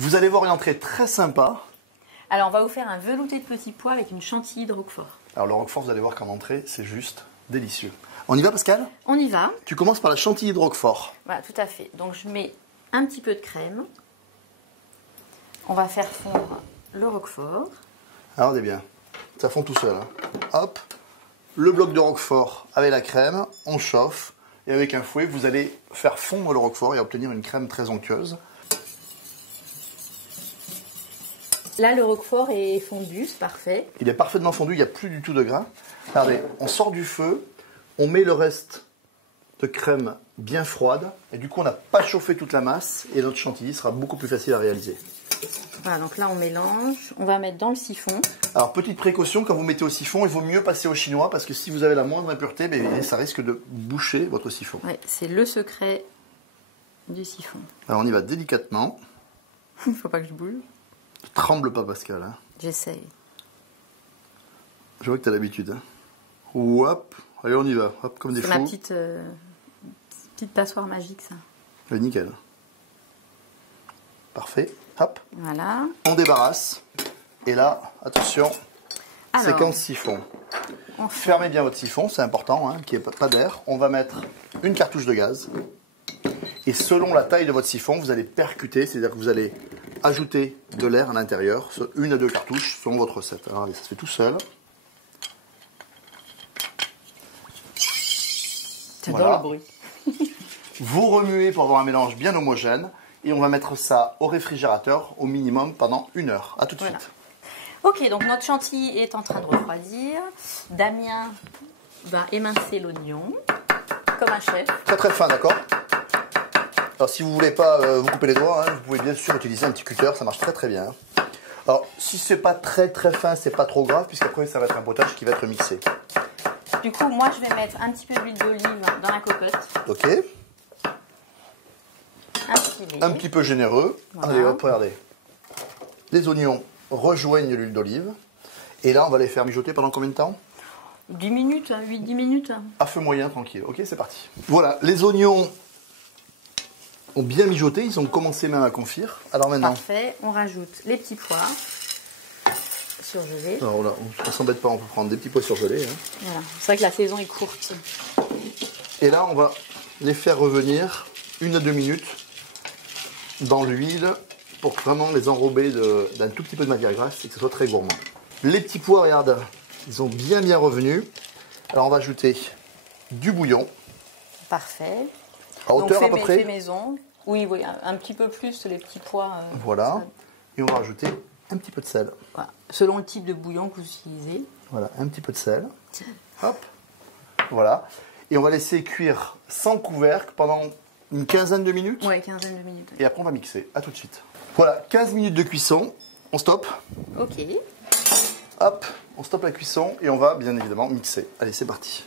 Vous allez voir une entrée très sympa. Alors, on va vous faire un velouté de petits pois avec une chantilly de roquefort. Alors le roquefort, vous allez voir qu'en entrée, c'est juste délicieux. On y va, Pascal? On y va. Tu commences par la chantilly de roquefort. Voilà, tout à fait. Donc, je mets un petit peu de crème. On va faire fondre le roquefort. Alors, regardez bien, ça fond tout seul. Hein. Hop, le bloc de roquefort avec la crème, on chauffe. Et avec un fouet, vous allez faire fondre le roquefort et obtenir une crème très onctueuse. Là, le roquefort est fondu, c'est parfait. Il est parfaitement fondu, il n'y a plus du tout de gras. Regardez, on sort du feu, on met le reste de crème bien froide. Et du coup, on n'a pas chauffé toute la masse. Et notre chantilly sera beaucoup plus facile à réaliser. Voilà, donc là, on mélange. On va mettre dans le siphon. Alors, petite précaution, quand vous mettez au siphon, il vaut mieux passer au chinois. Parce que si vous avez la moindre impureté, ça risque de boucher votre siphon. Ouais, c'est le secret du siphon. Alors, on y va délicatement. Il ne faut pas que je bouge. Ne tremble pas, Pascal. Hein. J'essaye. Je vois que tu as l'habitude. Hein. Hop, allez, on y va. Hop, comme des fous. C'est ma petite passoire magique, ça. Ouais, nickel. Parfait. Hop. Voilà. On débarrasse. Et là, attention, Alors, séquence siphon. Fermez bien votre siphon, c'est important, hein, qu'il n'y ait pas d'air. On va mettre une cartouche de gaz. Et selon la taille de votre siphon, vous allez percuter, c'est-à-dire que vous allez ajouter de l'air à l'intérieur, une à deux cartouches selon votre recette. Alors, regardez, ça se fait tout seul. J'adore Voilà. le bruit. Vous remuez pour avoir un mélange bien homogène. Et on va mettre ça au réfrigérateur au minimum pendant 1 heure. A tout de suite. Ok, donc notre chantilly est en train de refroidir. Damien va émincer l'oignon, comme un chef. Très très fin, d'accord? Alors si vous ne voulez pas vous couper les doigts, hein, vous pouvez bien sûr utiliser un petit cutter, ça marche très très bien. Alors si c'est pas très très fin, c'est pas trop grave, puisqu'après ça va être un potage qui va être mixé. Du coup, moi je vais mettre un petit peu d'huile d'olive dans la cocotte. Ok. Un petit peu généreux. Voilà. Allez hop, regardez. Les oignons rejoignent l'huile d'olive. Et là, on va les faire mijoter pendant combien de temps? 10 minutes, 8-10 minutes. À feu moyen, tranquille. Ok, c'est parti. Voilà, les oignons ont bien mijoté. Ils ont commencé même à confire. Alors maintenant... Parfait. On rajoute les petits pois surgelés. Alors là, on ne s'embête pas, on peut prendre des petits pois surgelés. Hein. Voilà. C'est vrai que la saison est courte. Et là, on va les faire revenir 1 à 2 minutes dans l'huile pour vraiment les enrober d'un tout petit peu de matière grasse et que ce soit très gourmand. Les petits pois, regarde, ils ont bien revenu. Alors on va ajouter du bouillon. Parfait. À hauteur donc, à peu près. Fait maison. Oui, un petit peu plus les petits pois. Voilà. Ça. Et on va rajouter un petit peu de sel. Voilà. Selon le type de bouillon que vous utilisez. Voilà, un petit peu de sel. Hop. Voilà. Et on va laisser cuire sans couvercle pendant une quinzaine de minutes. Ouais, quinzaine de minutes. Et après on va mixer. A tout de suite. Voilà, 15 minutes de cuisson. On stoppe. Ok. Hop, on stoppe la cuisson et on va bien évidemment mixer. Allez, c'est parti.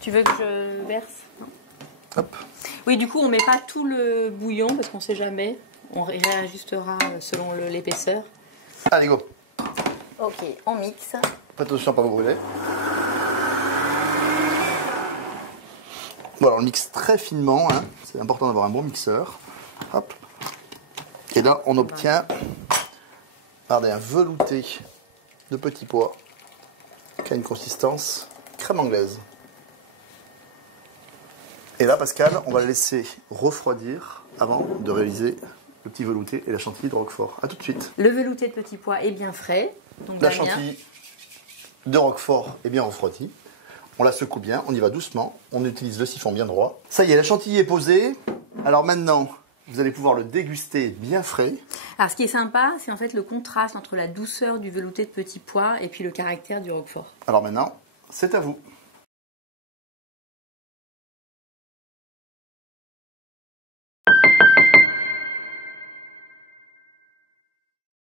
Tu veux que je verse? Non. Hop. Oui, du coup, on ne met pas tout le bouillon parce qu'on ne sait jamais. On réajustera selon l'épaisseur. Allez, go. Ok, on mixe. Faites attention à ne pas vous brûler. Voilà, on le mixe très finement. Hein. C'est important d'avoir un bon mixeur. Hop. Et là, on obtient regardez, un velouté de petits pois qui a une consistance crème anglaise. Et là, Pascal, on va le laisser refroidir avant de réaliser le petit velouté et la chantilly de roquefort. A tout de suite. Le velouté de petits pois est bien frais. Donc La Damien. chantilly de roquefort est bien refroidie. On la secoue bien, on y va doucement. On utilise le siphon bien droit. Ça y est, la chantilly est posée. Alors maintenant, vous allez pouvoir le déguster bien frais. Alors ce qui est sympa, c'est en fait le contraste entre la douceur du velouté de petits pois et puis le caractère du roquefort. Alors maintenant, c'est à vous.